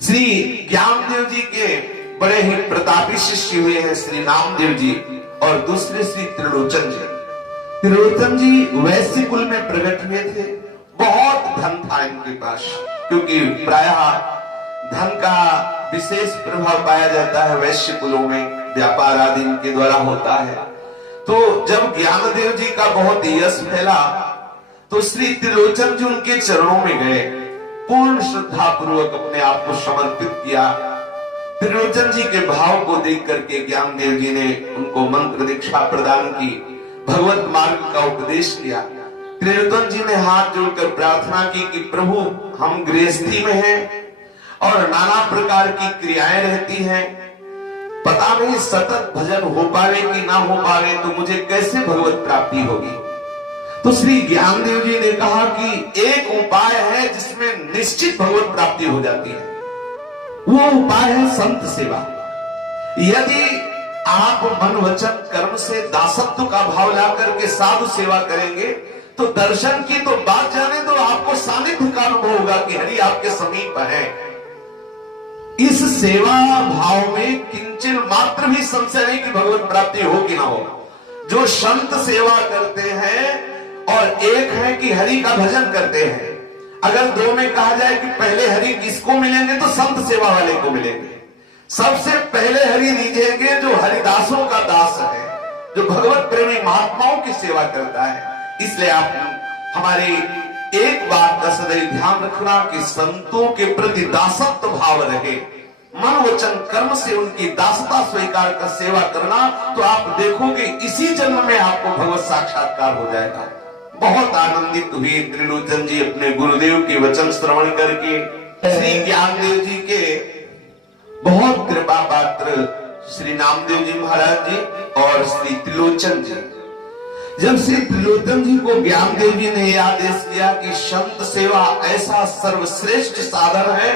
श्री ज्ञानदेव जी के बड़े ही प्रतापी शिष्य हुए हैं श्री नामदेव जी और दूसरे श्री त्रिलोचन जी। त्रिलोचन जी वैश्य कुल में प्रकट हुए थे। बहुत धन था इनके पास, क्योंकि प्रायः धन का विशेष प्रभाव पाया जाता है वैश्य कुलों में, व्यापार आदि इनके द्वारा होता है। तो जब ज्ञानदेव जी का बहुत यश फैला तो श्री त्रिलोचन जी उनके चरणों में गए, पूर्ण श्रद्धा पूर्वक अपने आप को समर्पित किया। त्रिलोचन जी के भाव को देख करके ज्ञानदेव जी ने उनको मंत्र दीक्षा प्रदान की, भगवत मार्ग का उपदेश किया। त्रिलोचन जी ने हाथ जोड़कर प्रार्थना की कि प्रभु, हम गृहस्थी में हैं और नाना प्रकार की क्रियाएं रहती हैं, पता नहीं सतत भजन हो पावे कि ना हो पावे, तो मुझे कैसे भगवत प्राप्ति होगी। तो श्री ज्ञानदेव जी ने कहा कि एक उपाय है जिसमें निश्चित भगवत प्राप्ति हो जाती है, वो उपाय है संत सेवा। यदि आप मन वचन कर्म से दासत्व का भाव ला करके साधु सेवा करेंगे तो दर्शन की तो बात जाने दो, आपको सानिध्य का अनुभव होगा कि हरि आपके समीप है। इस सेवा भाव में किंचन मात्र भी संशय नहीं कि भगवत प्राप्ति हो कि ना हो। जो संत सेवा करते हैं और एक है कि हरि का भजन करते हैं, अगर दो में कहा जाए कि पहले हरि किसको मिलेंगे तो संत सेवा वाले को मिलेंगे। सबसे पहले हरि रीझेंगे जो हरिदासों का दास है, जो भगवत प्रेमी महात्माओं की सेवा करता है। इसलिए आप हमारे एक बात का सदैव ध्यान रखना कि संतों के प्रति दासत्व भाव रहे, मन वचन कर्म से उनकी दासता स्वीकार कर सेवा करना, तो आप देखोगे इसी जन्म में आपको भगवत साक्षात्कार हो जाएगा। बहुत आनंदित हुए त्रिलोचन जी अपने गुरुदेव के वचन श्रवण करके। श्री ज्ञानदेव जी के बहुत कृपा पात्र श्री नामदेव जी महाराज जी और श्री त्रिलोचन जी। जब श्री त्रिलोचन जी को ज्ञानदेव जी ने यह आदेश किया कि संत सेवा ऐसा सर्वश्रेष्ठ साधन है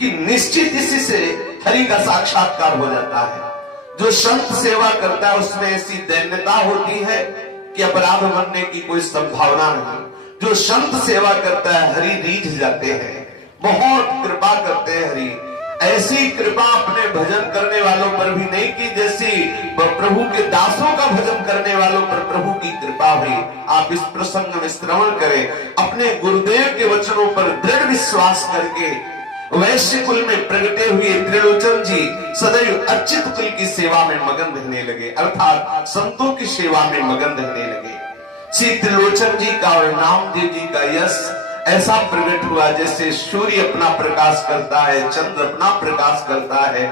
कि निश्चित इसी से हरि का साक्षात्कार हो जाता है। जो संत सेवा करता है उसमें ऐसी दैन्यता होती है कि अपराध बनने की कोई संभावना नहीं। जो संत सेवा करता है हरि रीझ जाते हैं, बहुत कृपा करते हैं हरि। ऐसी कृपा अपने भजन करने वालों पर भी नहीं की जैसी प्रभु के दासों का भजन करने वालों पर प्रभु की कृपा हुई। आप इस प्रसंग में श्रवण करें, अपने गुरुदेव के वचनों पर दृढ़ विश्वास करके वैश्य कुल में प्रगटे हुए त्रिलोचन जी सदैव अच्युत कुल की सेवा में मगन रहने लगे, अर्थात संतों की सेवा में मगन रहने लगे। श्री त्रिलोचन जी का और नामदेव जी का यश ऐसा प्रकट हुआ जैसे सूर्य अपना प्रकाश करता है, चंद्र अपना प्रकाश करता है,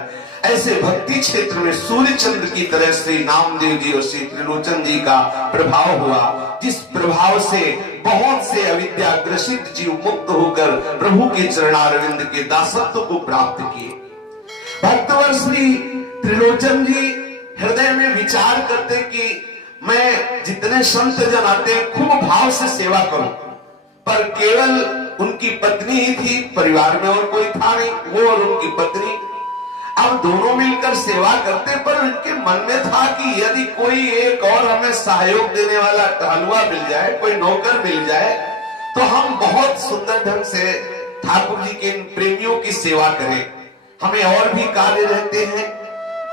ऐसे भक्ति क्षेत्र में सूर्य चंद्र की तरह श्री नामदेव जी और श्री त्रिलोचन जी का प्रभाव हुआ, जिस प्रभाव से बहुत से अविद्या ग्रसित जीव मुक्त होकर प्रभु के चरणारविंद के दासत्व को प्राप्त किए। भक्तवर श्री त्रिलोचन जी हृदय में विचार करते कि मैं जितने संत जन आते हैं खूब भाव से सेवा करूं, पर केवल उनकी पत्नी ही थी, परिवार में और कोई था नहीं, वो और उनकी पत्नी। अब दोनों मिलकर सेवा करते, पर उनके मन में था कि यदि कोई एक और हमें सहयोग देने वाला टहलुआ मिल जाए, कोई नौकर मिल जाए, तो हम बहुत सुंदर ढंग से ठाकुर जी के इन प्रेमियों की सेवा करें। हमें और भी कार्य रहते हैं,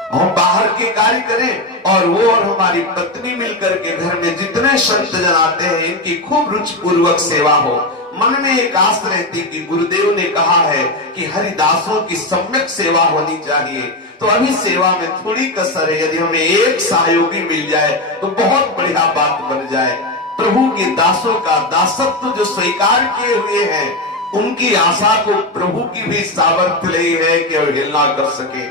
हम बाहर के कार्य करें और वो और हमारी पत्नी मिलकर के घर में जितने संत जन आते हैं इनकी खूब रुचि पूर्वक सेवा हो। मन में एक आस रहती कि गुरुदेव ने कहा है कि हरिदासों की सम्यक सेवा होनी चाहिए, तो अभी सेवा में थोड़ी कसर है, यदि हमें एक सहयोगी मिल जाए तो बहुत बढ़िया बात बन जाए। प्रभु के दासों का दासत्व जो स्वीकार किए हुए हैं उनकी आशा को प्रभु की भी सामर्थ्य नहीं है कि अवहेलना कर सके।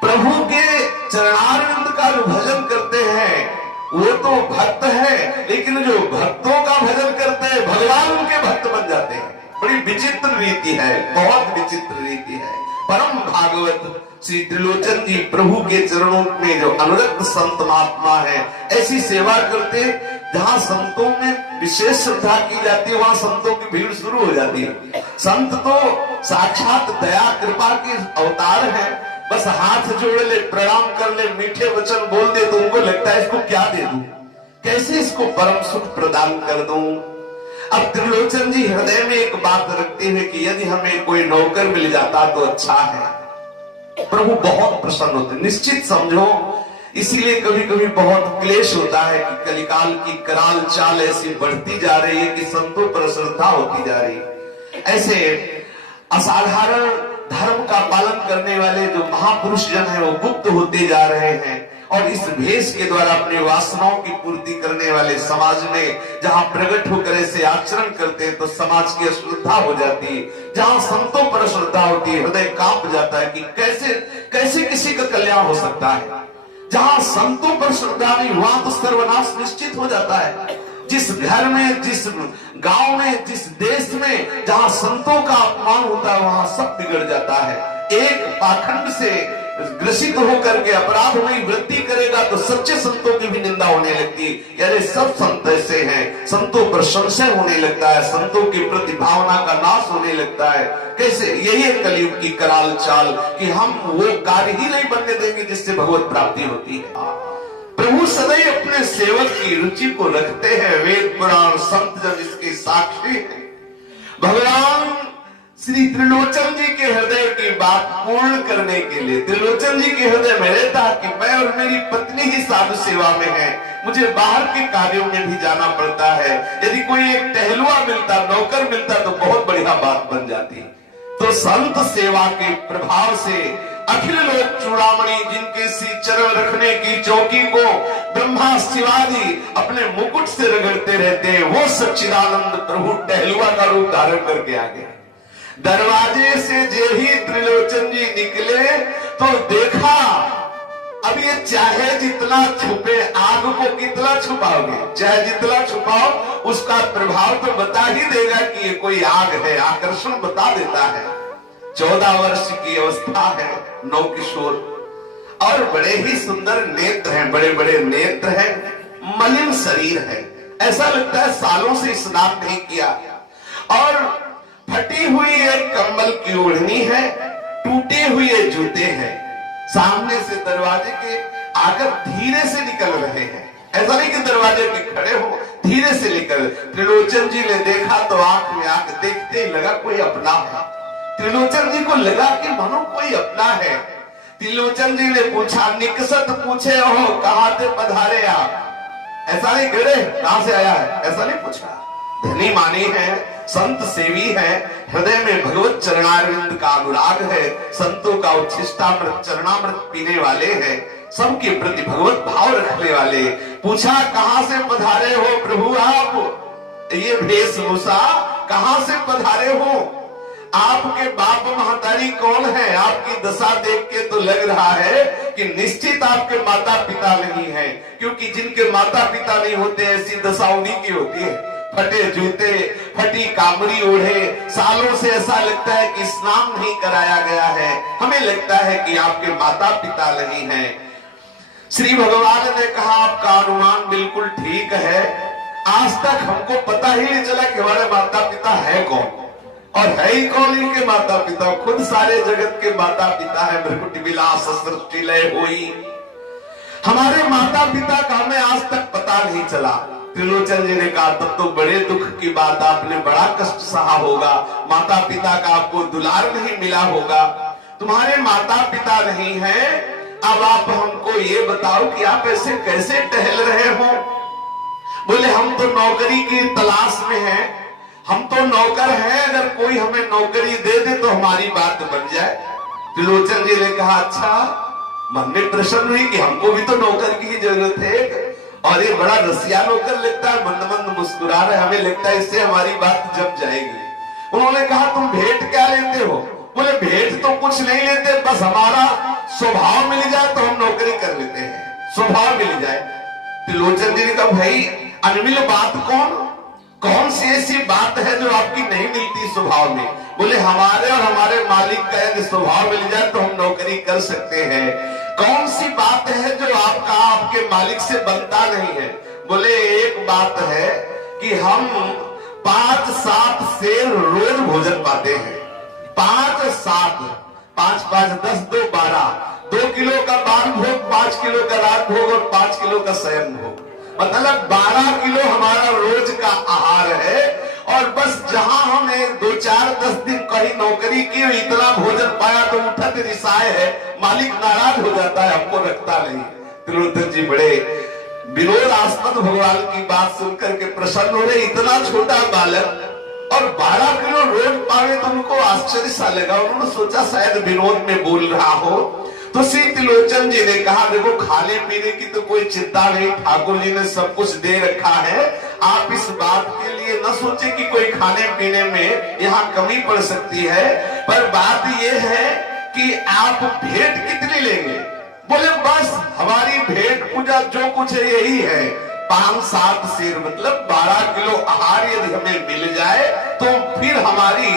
प्रभु के चरणारविंद का जो भजन करते हैं वो तो भक्त है, लेकिन जो भक्तों का भजन करते हैं भगवान उनके भक्त बन जाते हैं। बड़ी विचित्र रीति है, बहुत विचित्र रीति है। परम भागवत श्री त्रिलोचन जी प्रभु के चरणों में जो अनुरक्त संत महात्मा है ऐसी सेवा करते, जहाँ संतों में विशेष श्रद्धा की जाती है वहां संतों की भीड़ शुरू हो जाती है। संत तो साक्षात दया कृपा के अवतार है, बस हाथ जोड़ ले, प्रणाम कर ले, मीठे वचन बोल दे तो उनको लगता है इसको क्या दे दूं, कैसे इसको परम सुख प्रदान कर दूं। अब त्रिलोचन जी हृदय में एक बात रखते हुए कि यदि हमें कोई नौकर मिल जाता तो अच्छा है। प्रभु बहुत प्रसन्न होते, निश्चित समझो। इसलिए कभी कभी बहुत क्लेश होता है कि कलिकाल की कराल चाल ऐसी बढ़ती जा रही है कि संतों पर श्रद्धा होती जा रही है। ऐसे असाधारण धर्म का पालन करने वाले जो महापुरुष जन है वो गुप्त होते जा रहे हैं, और इस भेष के द्वारा अपने वासनाओं की पूर्ति करने वाले समाज में जहां प्रकट होकर ऐसे आचरण करते हैं तो समाज की अश्रद्धा हो जाती है। जहां संतों पर श्रद्धा होती है हृदय कांप जाता है कि कैसे कैसे किसी का कल्याण हो सकता है। जहां संतों पर श्रद्धा नहीं, वहां तो सर्वनाश निश्चित हो जाता है। जिस घर में, जिस गांव में, जिस देश में जहां संतों का अपमान होता है वहां सब बिगड़ जाता है। एक पाखंड से ग्रसित होकर के अपराधमयी वृत्ति करेगा तो सच्चे संतों की भी निंदा होने लगती है। यानी सब संत ऐसे हैं, संतों पर संशय होने लगता है, संतों की प्रति भावना का नाश होने लगता है। कैसे? यही है कलयुग की कराल चाल कि हम वो कार्य ही नहीं बनने देंगे जिससे भगवत प्राप्ति होती है। प्रभु सदैव अपने सेवक की रुचि को रखते हैं। वेद पुराण संत जब इसके साक्षी हैं। भगवान श्री त्रिलोचन जी के हृदय की बात पूर्ण करने के लिए त्रिलोचन जी के हृदय में रहता कि मैं और मेरी पत्नी ही साधु सेवा में है, मुझे बाहर के कार्यों में भी जाना पड़ता है। यदि कोई एक टहलुआ मिलता, नौकर मिलता तो बहुत बढ़िया बात बन जाती। तो संत सेवा के प्रभाव से अखिल लोक चूड़ामणि जिनके सी चरण रखने की चौकी को ब्रह्मा शिवादि अपने मुकुट से रगड़ते रहते हैं, वो सच्चिदानंद प्रभु टहलुआ का रूप धारण करके आ गया। दरवाजे से जे ही त्रिलोचन जी निकले तो देखा अब ये चाहे जितना छुपे, आग को कितना छुपाओगे, चाहे जितना छुपाओ उसका प्रभाव तो बता ही देगा कि ये कोई आग है, आकर्षण बता देता है। 14 वर्ष की अवस्था है, नौ किशोर, और बड़े ही सुंदर नेत्र हैं, बड़े बड़े नेत्र हैं, मलिन शरीर है, ऐसा लगता है सालों से स्नान नहीं किया, और फटी हुई एक कंबल की ओढ़नी है, टूटे हुए जूते हैं। सामने से दरवाजे के आकर धीरे से निकल रहे हैं, ऐसा नहीं कि दरवाजे पे खड़े हो, धीरे से निकल। त्रिलोचन जी ने देखा तो आंख में आंख देखते ही लगा कोई अपना है। त्रिलोचन जी को लगा कि मानो कोई अपना है। त्रिलोचन जी ने पूछा, निकसत पूछे हो कहां से पधारे आप? ऐसा नहीं करे कहां से आया है, ऐसा नहीं पूछा। धनी मानी है, संत सेवी है, हृदय में भगवत चरणारविंद का अनुराग है, संतों का उच्छिष्टामृत चरणामृत पीने वाले हैं, सबके प्रति भगवत भाव रखने वाले। पूछा कहां से पधारे हो प्रभु आप? ये वेशभूषा कहां से पधारे हो? आपके बाप महतारी कौन है? आपकी दशा देख के तो लग रहा है कि निश्चित आपके माता पिता नहीं है, क्योंकि जिनके माता पिता नहीं होते ऐसी दशा उन्हीं की होती है। फटे जूते, फटी कामरी ओढ़े, सालों से ऐसा लगता है कि स्नान नहीं कराया गया है। हमें लगता है कि आपके माता पिता नहीं है। श्री भगवान ने कहा आपका अनुमान बिल्कुल ठीक है, आज तक हमको पता ही नहीं चला कि हमारे माता पिता है कौन, और है ही कौन इनके माता पिता? खुद सारे जगत के माता पिता है। भृकुट विलास सृष्टि लय होई, हमारे माता पिता का हमें आज तक पता नहीं चला। त्रिलोचन जी ने कहा तब तो बड़े दुख की बात, आपने बड़ा कष्ट सहा होगा, माता पिता का आपको दुलार नहीं मिला होगा। तुम्हारे माता पिता नहीं है, अब आप हमको ये बताओ कि आप ऐसे कैसे टहल रहे हो? बोले हम तो नौकरी की तलाश में हैं, हम तो नौकर हैं, अगर कोई हमें नौकरी दे दे तो हमारी बात बन जाए। त्रिलोचन जी ने कहा अच्छा, मन में प्रसन्न हुई कि हमको भी तो नौकर की जरूरत है, और ये बड़ा रसिया नौकर लगता है, मंद मंद मुस्कुरा रहे, हमें लगता है इससे हमारी बात जम जाएगी। उन्होंने कहा तुम भेंट क्या लेते हो? बोले भेंट तो कुछ नहीं लेते, बस हमारा स्वभाव मिल जाए तो हम नौकरी कर लेते हैं, स्वभाव मिल जाए। त्रिलोचन जी ने कहा भाई अनमिल बात कौन सी ऐसी बात है जो आपकी नहीं मिलती स्वभाव में? बोले हमारे और हमारे मालिक का यदि स्वभाव मिल जाए तो हम नौकरी कर सकते हैं। कौन सी बात है जो आपका आपके मालिक से बनता नहीं है? बोले एक बात है कि हम 5-7 सेर रोज भोजन पाते हैं। 5-7, 5-5 10 2 12, 2 किलो का बाल भोग, 5 किलो का रात भोग और 5 किलो का शयन भोग, मतलब 12 किलो हमारा रोज का आहार है। और बस जहां हमने 2-4-10 दिन कहीं नौकरी की, इतना भोजन पाया तो उठत रिसाए है, मालिक नाराज हो जाता है, हमको रखता नहीं। त्रिलोचन जी बड़े विनोदास्पद भगवान की बात सुनकर के प्रसन्न हो रहे। इतना छोटा बालक और 12 किलो रोज पावे तो उनको आश्चर्य सा लगा। उन्होंने सोचा शायद विनोद में बोल रहा हो। तो श्री त्रिलोचन जी ने कहा, देखो खाने पीने की तो कोई चिंता नहीं, ठाकुर जी ने सब कुछ दे रखा है। आप इस बात के लिए न सोचे कि कोई खाने पीने में यहाँ कमी पड़ सकती है, पर बात यह है कि आप भेंट कितनी लेंगे? बोले बस हमारी भेंट पूजा जो कुछ है यही है, 5-7 सेर, मतलब 12 किलो आहार यदि हमें मिल जाए तो फिर हमारी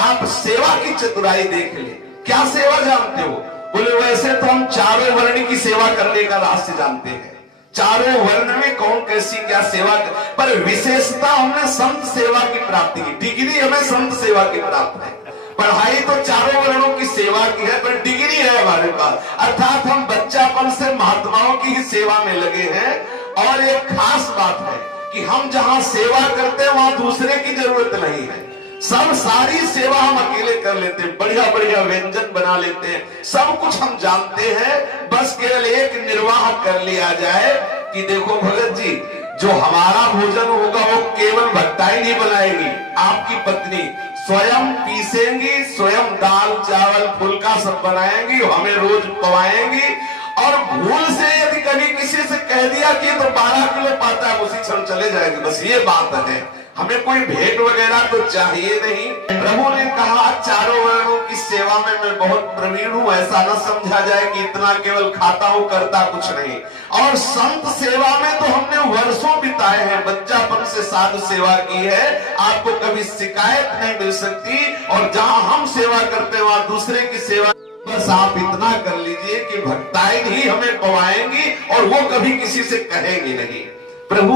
आप सेवा की चतुराई देख ले। क्या सेवा जानते हो? बोले वैसे तो हम चारों वर्ण की सेवा करने का रहस्य जानते हैं, चारों वर्ण में कौन कैसी क्या सेवा पर विशेषता हमने संत सेवा की प्राप्ति की। डिग्री हमें संत सेवा की प्राप्त है, पढ़ाई तो चारों वर्णों की सेवा की है, पर डिग्री है हमारे पास, अर्थात हम बच्चापन से महात्माओं की ही सेवा में लगे हैं। और एक खास बात है कि हम जहां सेवा करते हैं वहां दूसरे की जरूरत नहीं है, सब सारी सेवा हम अकेले कर लेते हैं, बढ़िया बढ़िया व्यंजन बना लेते हैं, सब कुछ हम जानते हैं, बस केवल एक निर्वाह कर लिया जाए कि देखो भगत जी, जो हमारा भोजन होगा वो केवल भक्ताई नहीं बनाएगी, आपकी पत्नी स्वयं पीसेंगी, स्वयं दाल चावल फुल्का सब बनाएंगी, हमें रोज पवाएंगी। और भूल से यदि कभी किसी से कह दिया कि तो 12 किलो पाता है, उसी क्षण चले जाएंगे, बस ये बात है, हमें कोई भेंट वगैरह तो चाहिए नहीं। प्रभु ने कहा चारों वर्णों की सेवा में मैं बहुत प्रवीण हूं, ऐसा न समझा जाए कि इतना केवल खाता हूं करता कुछ नहीं। और संत सेवा में तो हमने वर्षों बिताए हैं, बच्चापन से साधु सेवा की है, आपको कभी शिकायत नहीं मिल सकती। और जहां हम सेवा करते हैं वहां दूसरे की सेवा, बस आप इतना कर लीजिए कि भक्ताएं ही हमें पवाएंगी और वो कभी किसी से कहेंगे नहीं। प्रभु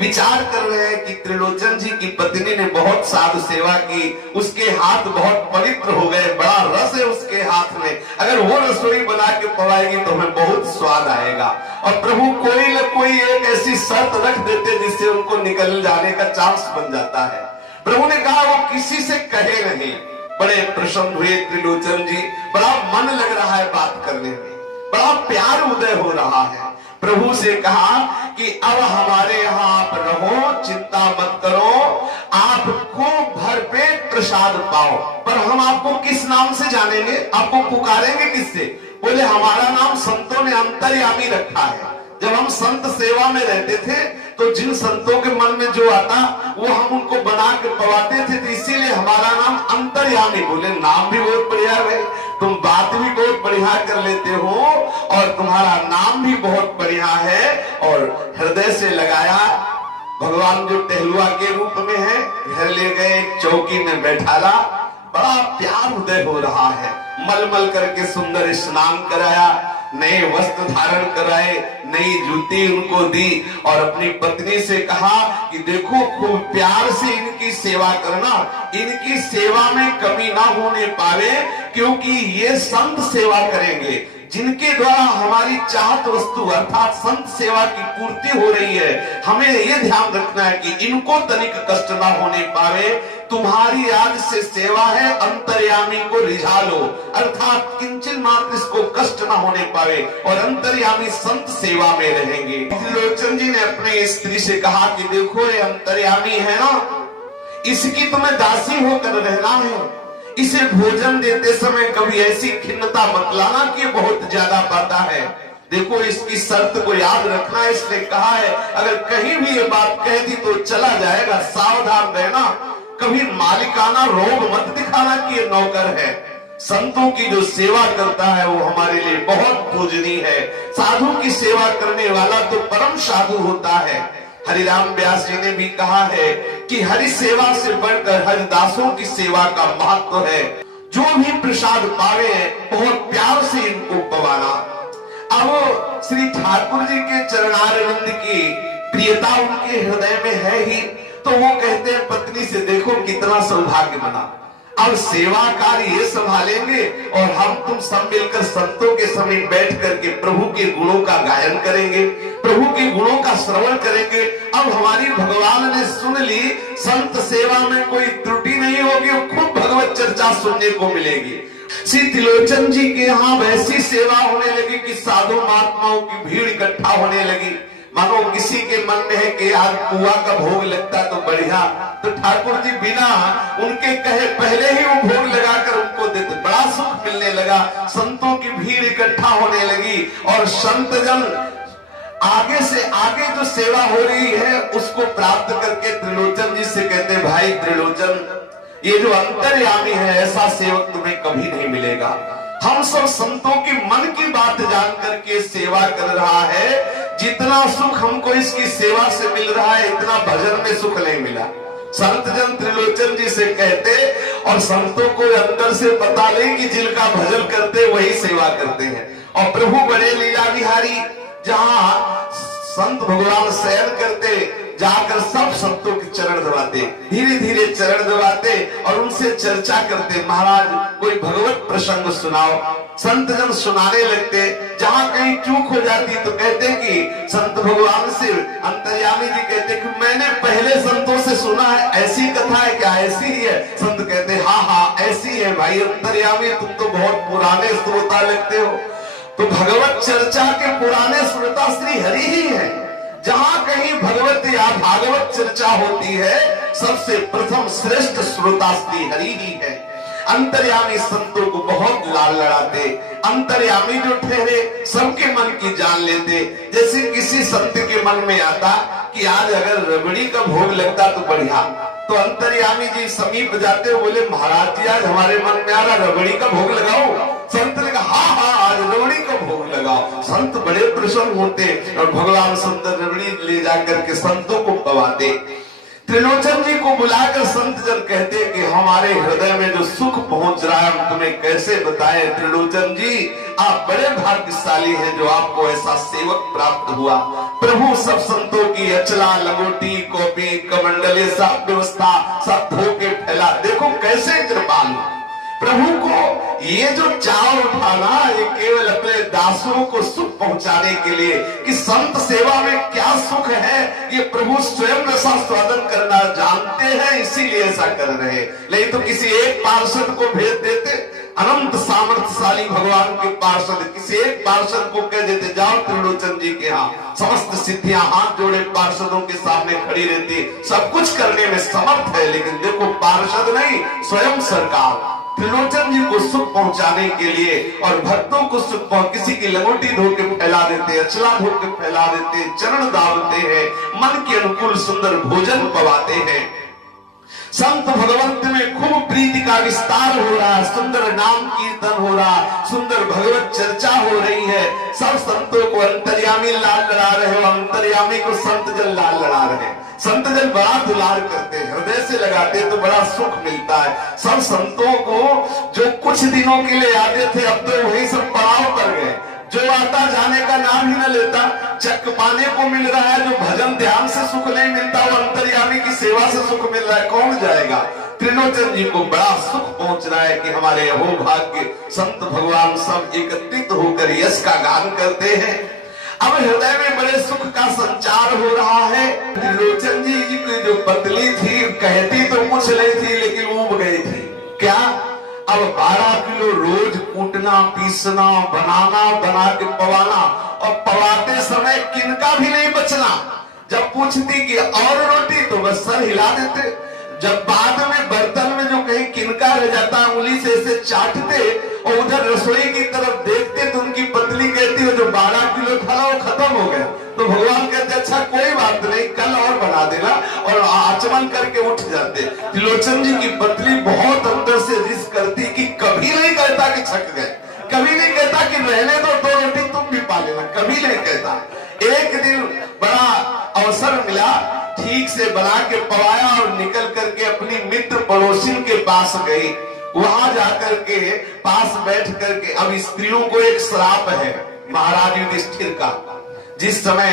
विचार कर रहे हैं कि त्रिलोचन जी की पत्नी ने बहुत साधु सेवा की, उसके हाथ बहुत पवित्र हो गए, बड़ा रस है उसके हाथ में, अगर वो रसोई बना के पवाएगी तो हमें बहुत स्वाद आएगा। और प्रभु कोई न कोई एक ऐसी शर्त रख देते जिससे उनको निकल जाने का चांस बन जाता है। प्रभु ने कहा वो किसी से कहे नहीं। बड़े प्रसन्न हुए त्रिलोचन जी, बड़ा मन लग रहा है बात करने में, बड़ा प्यार उदय हो रहा है। प्रभु से कहा कि अब हमारे यहाँ आप रहो, चिंता मत करो, आपको भरपेट प्रसाद पाओ, पर हम आपको किस नाम से जानेंगे, आपको पुकारेंगे किससे? बोले हमारा नाम संतों ने अंतर्यामी रखा है। जब हम संत सेवा में रहते थे तो जिन संतों के मन में जो आता वो हम उनको बना के पवाते थे, तो इसीलिए हमारा नाम अंतर्यामी। बोले नाम भी बहुत बढ़िया है, तुम बात भी बहुत बढ़िया कर लेते हो और तुम्हारा नाम भी बहुत बढ़िया है। और हृदय से लगाया, भगवान जो टहलुआ के रूप में है, घर ले गए, चौकी में बैठाला, बड़ा प्यार उदय हो रहा है। मलमल करके सुंदर स्नान कराया, नए वस्त्र धारण कराए, नई जूती उनको दी और अपनी पत्नी से कहा कि देखो खूब प्यार से इनकी सेवा करना, इनकी सेवा में कमी ना होने पावे, क्योंकि ये संत सेवा करेंगे जिनके द्वारा हमारी चाहत वस्तु अर्थात संत सेवा की पूर्ति हो रही है। हमें ये ध्यान रखना है कि इनको तनिक कष्ट ना होने पावे। तुम्हारी आज से सेवा है, अंतर्यामी को रिझा लो, अर्थात किंचन मात्र इसको कष्ट ना होने पावे और अंतर्यामी संत सेवा में रहेंगे। त्रिलोचन जी ने अपने स्त्री से कहा कि देखो ये अंतर्यामी है ना, इसकी तुम्हें दासी होकर रहना है, इसे भोजन देते समय कभी ऐसी खिन्नता मत लाना कि बहुत ज्यादा पाता है। देखो इसकी शर्त को याद रखना, इसने कहा है अगर कहीं भी ये बात कह दी तो चला जाएगा, सावधान रहना, कभी मालिकाना रोब मत दिखाना कि ये नौकर है। संतों की जो सेवा करता है वो हमारे लिए बहुत पूजनीय है। साधु की सेवा करने वाला तो परम साधु होता है। हरिराम व्यास जी ने भी कहा है कि हरि सेवा से बढ़कर हरिदासों की सेवा का महत्व है। जो भी प्रसाद पावे बहुत प्यार से इनको पवाना। अब श्री ठाकुर जी के चरणारविंद की प्रियता उनके हृदय में है ही, तो वो कहते हैं पत्नी से देखो कितना सौभाग्य बना, अब सेवा कार्य ये संभालेंगे और हम तुम सब मिलकर संतों के समीप बैठ करके प्रभु के गुणों का गायन करेंगे। प्रभु के गुणों का श्रवण करेंगे। अब हमारी भगवान ने सुन ली, संत सेवा में कोई त्रुटि नहीं होगी, खूब भगवत चर्चा सुनने को मिलेगी। श्री त्रिलोचन जी के यहाँ वैसी सेवा होने लगी कि साधु महात्माओं की भीड़ इकट्ठा होने लगी। मानो किसी के मन में है कि यार पुआ का भोग लगता तो बढ़िया, तो ठाकुर जी बिना उनके कहे पहले ही वो भोग लगाकर उनको देते, बड़ा सुख मिलने लगा। संतों की भीड़ इकट्ठा होने लगी और संत जन आगे से आगे जो सेवा हो रही है उसको प्राप्त करके त्रिलोचन जी से कहते, भाई त्रिलोचन, ये जो अंतर्यामी है ऐसा सेवक तुम्हें कभी नहीं मिलेगा। हम सब संतों के मन की बात जान करके सेवा कर रहा है, जितना सुख हमको इसकी सेवा से मिल रहा है इतना भजन में सुख नहीं मिला। संत जन त्रिलोचन जी से कहते, और संतों को अंदर से पता नहीं कि जिनका भजन करते वही सेवा करते हैं। और प्रभु बड़े लीला विहारी, जहां संत भगवान शयन करते, जाकर सब संतों के चरण दबाते, धीरे धीरे चरण दबाते और उनसे चर्चा करते, महाराज कोई भगवत प्रसंग सुनाओ। संत जन सुनाने लगते, जहां कहीं चूक हो जाती तो कहते कि संत भगवान से अंतर्यामी जी कहते कि मैंने पहले संतों से सुना है, ऐसी कथा है क्या? ऐसी ही है। संत कहते हाँ हाँ ऐसी है भाई अंतर्यामी, तुम तो बहुत पुराने श्रोता लगते हो। तो भगवत चर्चा के पुराने श्रोता श्री हरि ही है। जहां कहीं भगवत या भागवत चर्चा होती है सबसे प्रथम श्रेष्ठ श्रोता श्री हरि ही है। अंतर्यामी संतों को बहुत लाल लड़ाते, अंतर्यामी जो ठहरे सबके मन की जान लेते। जैसे किसी संत के मन में आता कि आज अगर रबड़ी का भोग लगता तो बढ़िया, तो अंतर्यामी जी समीप जाते बोले महाराज जी आज हमारे मन में आ रहा रबड़ी का भोग लगाओ। संत ने कहा हाँ हाँ आज रबड़ी का भोग लगाओ। संत बड़े प्रसन्न होते और भगवान संत रबड़ी ले जाकर के संतों को पवाते। त्रिलोचन जी को बुलाकर संत जन कहते कि हमारे हृदय में जो सुख पहुंच रहा है हम तुम्हें कैसे बताएं। त्रिलोचन जी आप बड़े भाग्यशाली हैं जो आपको ऐसा सेवक प्राप्त हुआ। प्रभु सब संतों की अचला लंगोटी कॉपी कमंडले सब व्यवस्था सब धोके फैला, देखो कैसे कृपालु। प्रभु को ये जो चाव उठाना ये केवल अपने दासों को सुख पहुंचाने के लिए कि संत सेवा में क्या सुख है ये प्रभु स्वयं रसा स्वादन करना जानते हैं, इसीलिए ऐसा कर रहे हैं। नहीं तो किसी एक पार्षद को भेज देते, अनंत सामर्थ्यशाली भगवान के पार्षद किसी एक पार्षद को कह देते जाओ त्रिलोचन जी के यहाँ, समस्त सिद्धियां हाथ जोड़े पार्षदों के सामने खड़ी रहती, सब कुछ करने में समर्थ है। लेकिन देखो पार्षद नहीं स्वयं सरकार त्रिलोचन जी को सुख पहुंचाने के लिए और भक्तों को सुख किसी की लंगोटी धो के फैला देते, अचला धो के फैला देते, चरण दावते हैं, मन के अनुकूल सुंदर भोजन पवाते हैं। संत भगवंत में खूब प्रीति का विस्तार हो रहा है, सुंदर नाम कीर्तन हो रहा, सुंदर भगवत चर्चा हो रही है। सब संतों को अंतर्यामी लाल लड़ा रहे हो, अंतर्यामी को संत जन लाल लड़ा रहे। संत जन बड़ा दुलार करते हैं, हृदय से लगाते तो बड़ा सुख मिलता है। सब संतों को जो कुछ दिनों के लिए आते थे अब तो वही सब पड़ाव कर गए, जो आता जाने का नाम ही न लेता। चक पाने को मिल रहा है, जो भजन ध्यान से सुख नहीं मिलता वो अंतर्यामी की सेवा से सुख मिल रहा है, कौन जाएगा। त्रिलोचन जी को बड़ा सुख पहुंच रहा है कि हमारे अहो भाग्य संत भगवान सब एकत्रित होकर यश का गान करते हैं। अब हृदय में बड़े सुख का संचार हो रहा है। त्रिलोचन जी की जो पतली थी कहती तो कुछ नहीं थी लेकिन ऊब गई थी। क्या अब 12 किलो रोज कूटना पीसना बनाना बना के पवाना, और पवाते समय किनका भी नहीं बचना। जब पूछती कि और रोटी तो बस सर हिला देते। जब बाद में बर्तन में जो कहीं किनका रह जाता उंगली से ऐसे चाटते और उधर रसोई की तरफ देखते तो उनकी पतली कहती हो जो 12 किलो था वो खत्म हो गया। तो भगवान कहते अच्छा कोई बात नहीं कल और बना देना, और आचमन करके उठ जाते। त्रिलोचन जी की पतली बहुत अंदर से रिस्क करती कि कभी नहीं कहता कि छक गए, कभी नहीं कहता कि रहने दो 2 रोटी तुम भी पा लेना, कभी नहीं कहता। एक दिन बड़ा अवसर मिला, ठीक से बना के पवाया और निकल करके अपनी मित्र पड़ोसिन के पास गई। वहां जाकर के पास बैठ करके, अब स्त्रियों को एक श्राप है महाराज युधिष्ठिर का। जिस समय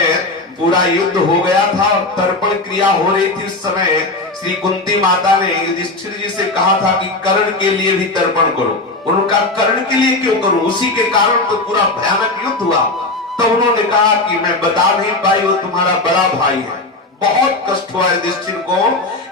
पूरा युद्ध हो गया था और तर्पण क्रिया हो रही थी उस समय श्री कुंती माता ने युधिष्ठिर जी से कहा था कि कर्ण के लिए भी तर्पण करो। उनका कर्ण के लिए क्यों करो, उसी के कारण तो पूरा भयानक युद्ध हुआ। तो उन्होंने कहा कि मैं बता नहीं पाई, वो तुम्हारा बड़ा भाई है। बहुत कष्ट हुआ युधिष्ठिर को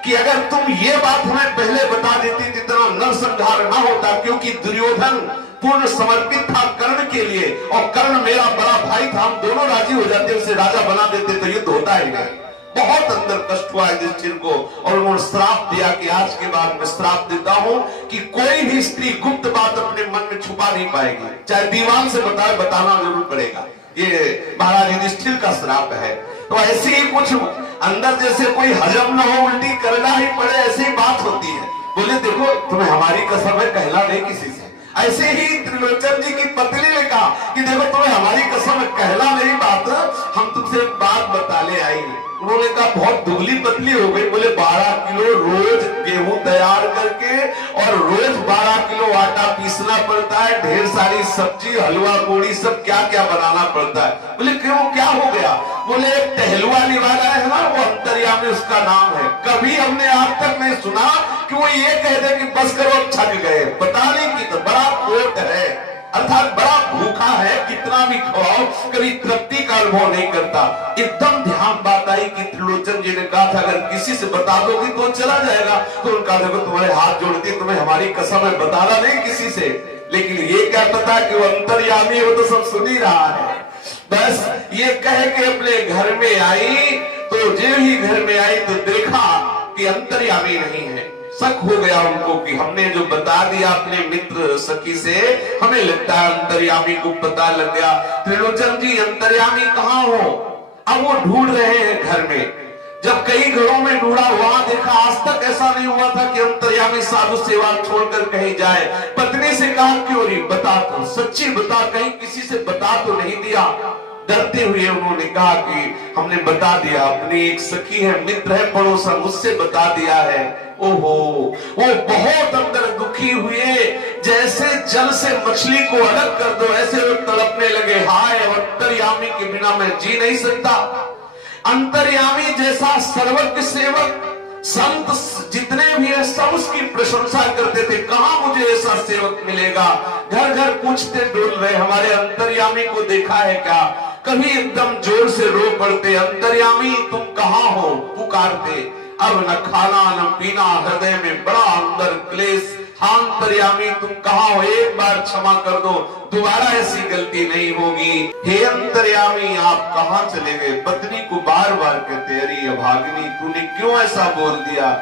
कि अगर तुम ये बात हमें पहले बता देती तो इतना नरसंहार ना होता, क्योंकि दुर्योधन पूर्ण समर्पित था कर्ण के लिए और कर्ण मेरा बड़ा भाई था, हम दोनों राजी हो जाते, उसे राजा बना देते तो युद्ध होता ही नहीं। बहुत अंदर कष्ट हुआ युधिष्ठिर को और उन्होंने श्राप दिया कि आज के बाद मैं श्राप देता हूं कि कोई भी स्त्री गुप्त बात अपने मन में छुपा नहीं पाएगी, चाहे दीवान से बताए, बताना जरूर पड़ेगा। ये महाराज युधिष्ठिर का श्राप है। तो ऐसे ही कुछ अंदर जैसे कोई हजम न हो, उल्टी करना ही पड़े, ऐसी बात होती है। बोले देखो तुम्हें हमारी कसम है, कहला नहीं किसी से। ऐसे ही त्रिलोचन जी की पत्नी ने कहा कि देखो तुम्हें हमारी कसम है, कहला नहीं बात, हम तुमसे एक बात बताने आई। उन्होंने कहा बहुत दुबली पतली हो गई। बोले 12 किलो रोज गेहूं तैयार करके और रोज 12 किलो आटा पीसना पड़ता है, ढेर सारी सब्जी हलवा पूड़ी सब क्या क्या बनाना पड़ता है। बोले क्यों, क्या हो गया? बोले टहलुआ निवाला है ना, वो अंतर्यामी उसका नाम है। कभी हमने आज तक नहीं सुना कि वो ये कह दे कि बस करो थक गए। पता नहीं कि तो बड़ा पेट है, अर्थात बड़ा भूखा है, कितना भी खवाओ कभी तृप्ति का अनुभव नहीं करता। एकदम ध्यान बात आई कि त्रिलोचन जी ने कहा था अगर किसी से बता दोगी तो चला जाएगा। तो उनका देखो तुम्हारे हाथ जोड़ती, तुम्हें हमारी कसम है, बताना नहीं किसी से। लेकिन ये क्या पता कि वो अंतर्यामी, वो तो सब सुन ही रहा है। बस ये कह के अपने घर में आई, तो जो ही घर में आई तो देखा कि अंतर्यामी नहीं है। शक हो गया उनको कि हमने जो बता दिया अपने मित्र सखी से, हमें लगता है अंतर्यामी को पता लग गया। त्रिलोचन जी अंतर्यामी कहाँ हो? अब वो ढूंढ रहे हैं घर में। जब कई घरों में ढूंढा, वहां देखा, आज तक ऐसा नहीं हुआ था कि अंतर्यामी साधु सेवा छोड़कर कहीं जाए। पत्नी से कहा क्यों नहीं, बता तो, सच्ची बता, कहीं किसी से बता तो नहीं दिया? डरते हुए उन्होंने कहा कि हमने बता दिया, अपनी एक सखी है, मित्र है, पड़ोसन, उससे बता दिया है। ओहो, वो बहुत अंदर दुखी हुए, जैसे जल से मछली को अलग कर दो ऐसे वो तड़पने लगे। हाय, अंतर्यामी के बिना मैं जी नहीं सकता। अंतर्यामी जैसा सर्वज्ञ सेवक, संत जितने भी है सब उसकी प्रशंसा करते थे, कहां मुझे ऐसा सेवक मिलेगा। घर घर पूछते डोल रहे, हमारे अंतर्यामी को देखा है क्या? कभी एकदम जोर से रो पड़ते, अंतर्यामी तुम कहां हो, पुकारते। अब न खाना न पीना, हृदय में बड़ा अंदर क्लेश। अंतर्यामी तुम कहां हो, एक बार क्षमा कर दो, दोबारा ऐसी गलती नहीं होगी। हे अंतर्यामी आप कहां चले गए? पत्नी को बार बार कहते, अरे अभागिनी तूने क्यों ऐसा बोल दिया?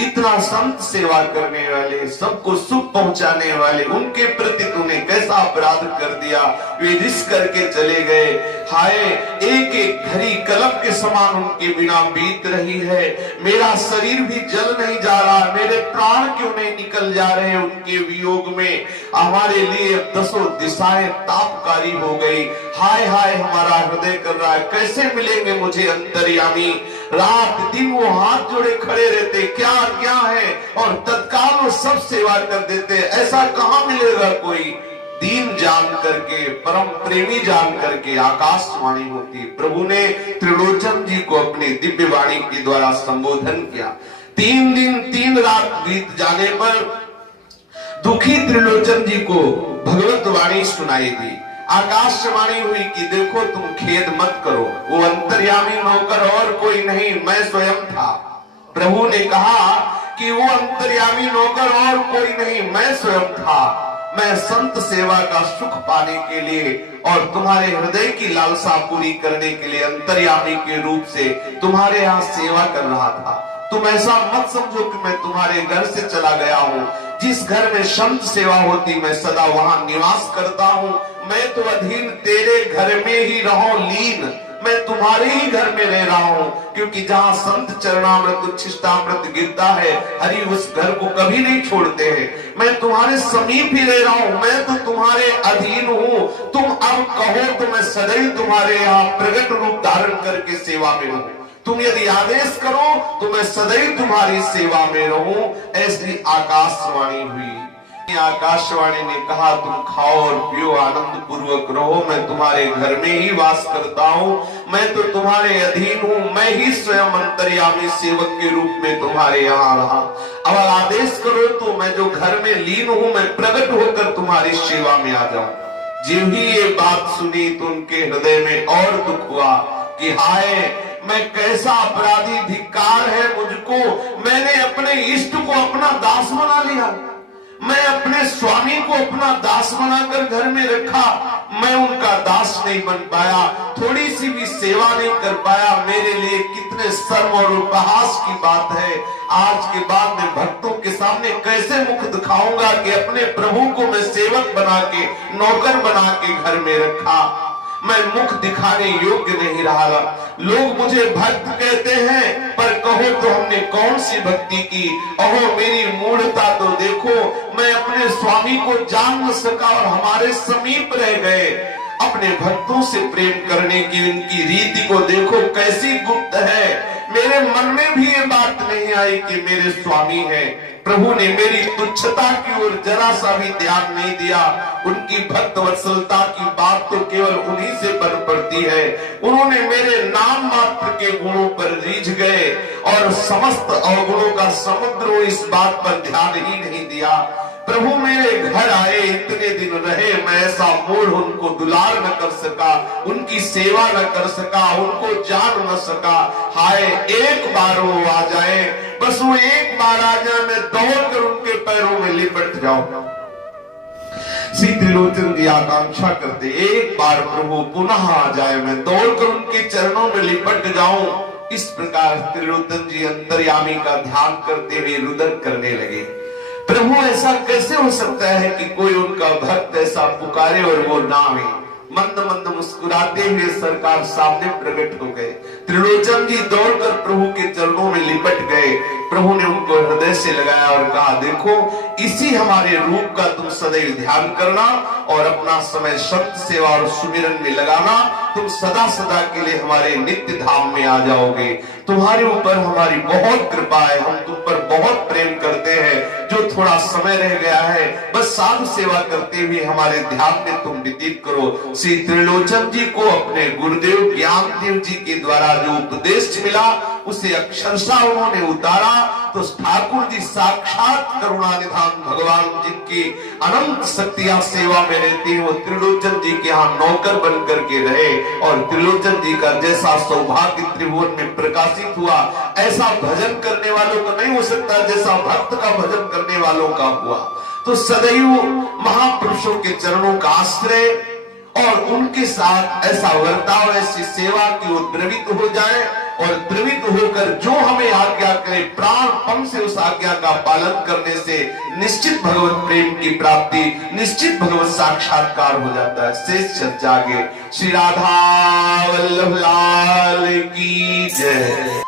इतना संत सेवा करने वाले, सबको सुख पहुंचाने वाले, उनके प्रति तूने कैसा अपराध कर दिया? वे रिस करके चले गए। हाय, एक एक घड़ी कलम के समान उनके बिना बीत रही है। मेरा शरीर भी जल नहीं जा रहा, मेरे प्राण क्यों नहीं निकल जा रहे उनके वियोग में? हमारे लिए अब 10 दिशाएं तापकारी हो गई। हाय हाय, हमारा हृदय कर रहा है, कैसे मिलेंगे मुझे अंतर्यामी? रात दिन वो हाथ जोड़े खड़े रहते, क्या क्या है, और तत्काल वो सब सेवा कर देते। ऐसा कहां मिलेगा कोई? दीन जान करके, परम प्रेमी जान करके आकाशवाणी होती। प्रभु ने त्रिलोचन जी को अपनी दिव्य वाणी के द्वारा संबोधन किया। 3 दिन 3 रात बीत जाने पर दुखी त्रिलोचन जी को भगवत वाणी सुनाई दी। आकाशवाणी हुई कि देखो तुम खेद मत करो, वो अंतर्यामी नौकर और कोई नहीं, मैं स्वयं था। प्रभु ने कहा कि वो अंतर्यामी नौकर और कोई नहीं, मैं स्वयं था। मैं संत सेवा का सुख पाने के लिए और तुम्हारे हृदय की लालसा पूरी करने के लिए अंतर्यामी के रूप से तुम्हारे यहाँ सेवा कर रहा था। तुम ऐसा मत समझो कि मैं तुम्हारे घर से चला गया हूँ। जिस घर में संत सेवा होती मैं सदा वहां निवास करता हूँ। मैं तो अधीन तेरे घर में ही रहो लीन, मैं तुम्हारे ही घर में रह रहा हूँ, क्योंकि जहाँ संत चरणामृत उच्छिष्टामृत गिरता है, हरि उस घर को कभी नहीं छोड़ते हैं। मैं तुम्हारे समीप ही रह रहा हूँ, मैं तो तुम्हारे अधीन हूँ। तुम अब कहो तो मैं सदैव तुम्हारे यहाँ प्रकट रूप धारण करके सेवा में हूँ। तुम यदि आदेश करो तो मैं सदैव तुम्हारी सेवा में रहूं। ऐसी आकाशवाणी हुई। आकाशवाणी ने कहा तुम खाओ और पियो, आनंद पूर्वक रहो, मैं तुम्हारे घर में ही वास करता हूँ, मैं तो तुम्हारे अधीन हूँ। मैं ही स्वयं अंतर्यामी सेवक के रूप में तुम्हारे यहाँ रहा। अब आदेश करो तो मैं जो घर में लीन हूँ, मैं प्रकट होकर तुम्हारी सेवा में आ जाऊं। जब ही ये बात सुनी तो उनके हृदय में और दुख हुआ कि हाय, मैं कैसा अपराधी, धिक्कार है मुझको, मैंने अपने इष्ट को अपना दास बना लिया, मैं अपने स्वामी को अपना दास बनाकर घर में रखा, मैं उनका दास नहीं बन पाया, थोड़ी सी भी सेवा नहीं कर पाया। मेरे लिए कितने शर्म और उपहास की बात है। आज के बाद मैं भक्तों के सामने कैसे मुख दिखाऊंगा कि अपने प्रभु को मैं सेवक बना के, नौकर बना के घर में रखा, मैं मुख दिखाने योग्य नहीं रहा। लोग मुझे भक्त कहते हैं, पर कहो तो हमने कौन सी भक्ति की। अहो मेरी मूढ़ता तो देखो, मैं अपने स्वामी को जान न सका और हमारे समीप रह गए। अपने भक्तों से प्रेम करने की इनकी रीति को देखो कैसी गुप्त है। मेरे मन में भी ये बात नहीं आई कि मेरे स्वामी है। प्रभु ने मेरी तुच्छता की ओर जरा सा भी ध्यान नहीं दिया। उनकी भक्त वत्सलता की बात तो केवल उन्हीं से बन पड़ती है। उन्होंने मेरे नाम मात्र के गुणों पर रीझ गए और समस्त अवगुणों का समुद्र इस बात पर ध्यान ही नहीं दिया। प्रभु मेरे घर आए, इतने दिन रहे, मैं ऐसा मूढ़ उनको दुलार न कर सका, उनकी सेवा न कर सका, उनको जान न सका। हाय, एक बार वो आ जाए, बस वो एक बार आ जाए, मैं दौड़कर उनके पैरों में लिपट जाऊं। श्री त्रिलोचन जी आकांक्षा करते, एक बार प्रभु पुनः आ जाए, मैं दौड़कर उनके चरणों में लिपट जाऊं। इस प्रकार त्रिलोचन जी अंतर्यामी का ध्यान करते हुए रुदन करने लगे। प्रभु ऐसा कैसे हो सकता है कि कोई उनका भक्त ऐसा पुकारे और वो ना आए। मंद मंद मुस्कुराते हुए सरकार सामने प्रकट हो गए। त्रिलोचन जी दौड़कर प्रभु के चरणों में लिपट गए। प्रभु ने उनको हृदय से लगाया और कहा, देखो, इसी हमारे रूप का तुम सदैव ध्यान करना और अपना समय संत सेवा और सुमिरन में लगाना। तुम सदा सदा के लिए हमारे नित्य धाम में आ जाओगे। तुम्हारे ऊपर हमारी बहुत कृपा है, हम तुम पर बहुत प्रेम करते हैं। जो थोड़ा समय रह गया है, बस साधु सेवा करते हुए हमारे ध्यान में तुम व्यतीत करो। श्री त्रिलोचन जी को अपने गुरुदेव ज्ञानदेव जी के द्वारा जो उपदेश मिला, उसे अक्षरशः उन्होंने उतारा तो ठाकुर जी साक्षात करुणा निधान भगवान जिनकी अनंत शक्तियां सेवा में रहती है, वो त्रिलोचन जी के यहाँ नौकर बन करके रहे। और त्रिलोचन जी का जैसा सौभाग्य त्रिभुवन में प्रकाशित हुआ, ऐसा भजन करने वालों को नहीं हो सकता जैसा भक्त का भजन करने वालों का हुआ। तो सदैव महापुरुषों के चरणों का आश्रय और उनके साथ ऐसा वर्ताव, ऐसी सेवा की वो द्रवित हो जाए और द्रवित होकर जो हमें आज्ञा करे, प्राणपण से उस आज्ञा का पालन करने से निश्चित भगवत प्रेम की प्राप्ति, निश्चित भगवत साक्षात्कार हो जाता है। शेष चर्चा आगे। श्री राधा वल्लभ लाल की जय।